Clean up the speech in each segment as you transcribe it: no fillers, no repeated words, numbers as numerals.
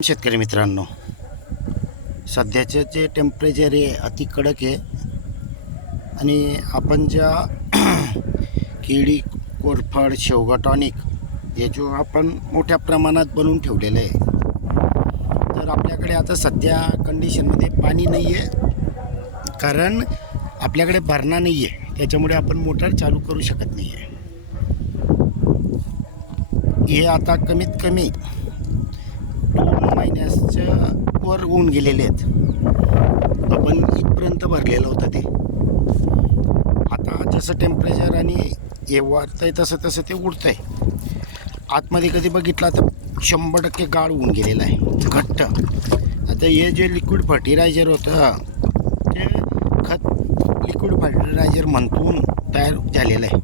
शेतकरी मित्रांनो, सध्याचे जे टेम्परेचर आहे अति कडक आहे आणि आपण ज्या केळी, कोरफड, शेवगा टॉनिक हे जो आपण मोठ्या प्रमाणात बनवून ठेवलेलं आहे, तर आपल्याकडे आता सध्या कंडिशनमध्ये पाणी नाही आहे, कारण आपल्याकडे भरणा नाही आहे, त्याच्यामुळे आपण मोटर चालू करू शकत नाही आहे. हे आता कमीत कमी 2 महिन्याच्या वर होऊन गेलेले आहेत. आपण इथपर्यंत भरलेलं होतं ते. आता जसं टेम्परेचर आणि हे वाढतं आहे तसं तसं ते उडतं आहे. आतमध्ये कधी बघितला तर 100% गाळ होऊन गेलेला आहे, घट्ट. आता हे जे लिक्विड फर्टिलायझर होतं ते खत लिक्विड फर्टिलायझर म्हणून तयार झालेलं आहे.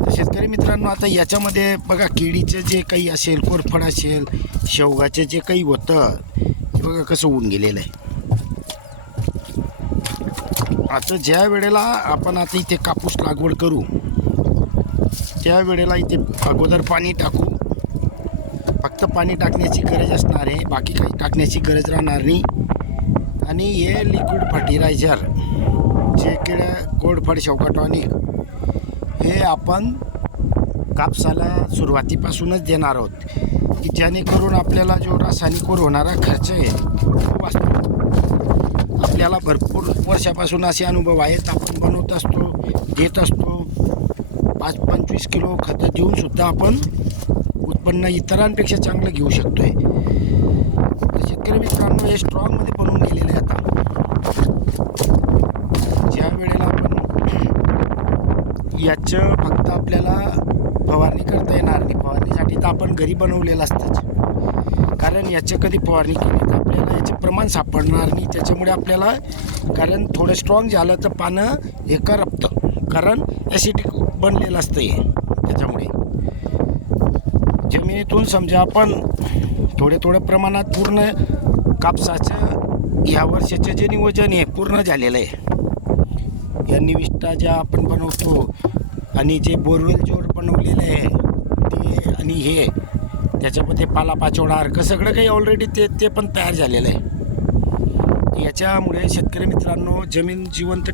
तर शेतकरी मित्रांनो, आता याच्यामध्ये बघा, केळीचं जे काही असेल, कोरफड असेल, शेवगाचं जे काही होतं ते बघा कसं होऊन गेलेलं आहे. आता ज्या वेळेला आपण आता इथे कापूस लागवड करू त्या वेळेला इथे अगोदर पाणी टाकू. फक्त पाणी टाकण्याची गरज असणार आहे, बाकी काही टाकण्याची गरज राहणार नाही. आणि हे लिक्विड फर्टिलायझर जे कोरफड, शेवगा टॉनिक हे आपण कापसाला सुरुवातीपासूनच देणार आहोत, की जेणेकरून आपल्याला जो रासायनिकवर होणारा खर्च आहे तो वाचतो. आपल्याला भरपूर वर्षापासून असे अनुभव आहेत, आपण बनवत असतो, देत असतो. 5-25 किलो खतं देऊनसुद्धा आपण उत्पन्न इतरांपेक्षा चांगलं घेऊ शकतो आहे. तर शेतकरी मित्रांनो, हे स्ट्रॉंगमध्ये बनवून गेलेले आहे. आता ज्या वेळेला आपण याचं फक्त आपल्याला फवारणी करता येणार नाही, फवारणीसाठी तर आपण घरी बनवलेलं असतंच, कारण याचं कधी फवारणी केली तर आपल्याला याचे प्रमाण सापडणार नाही. त्याच्यामुळे आपल्याला, कारण थोडं स्ट्रॉंग झालं तर पानं हे करपतं, कारण ॲसिडिक बनलेलं असतं हे. त्याच्यामुळे जमिनीतून समजा आपण थोडं प्रमाणात पूर्ण कापसाचं ह्या वर्षाचं जे नियोजन आहे पूर्ण झालेलं आहे. या निविष्ठा ज्या आपण बनवतो आणि जे बोरवेल जोर बनवलेलं आहे ते, आणि हे त्याच्यामध्ये पालापाचोळा अर्क सगळं काही ऑलरेडी ते पण तयार झालेलं आहे. याच्यामुळे शेतकरी मित्रांनो, जमीन जिवंत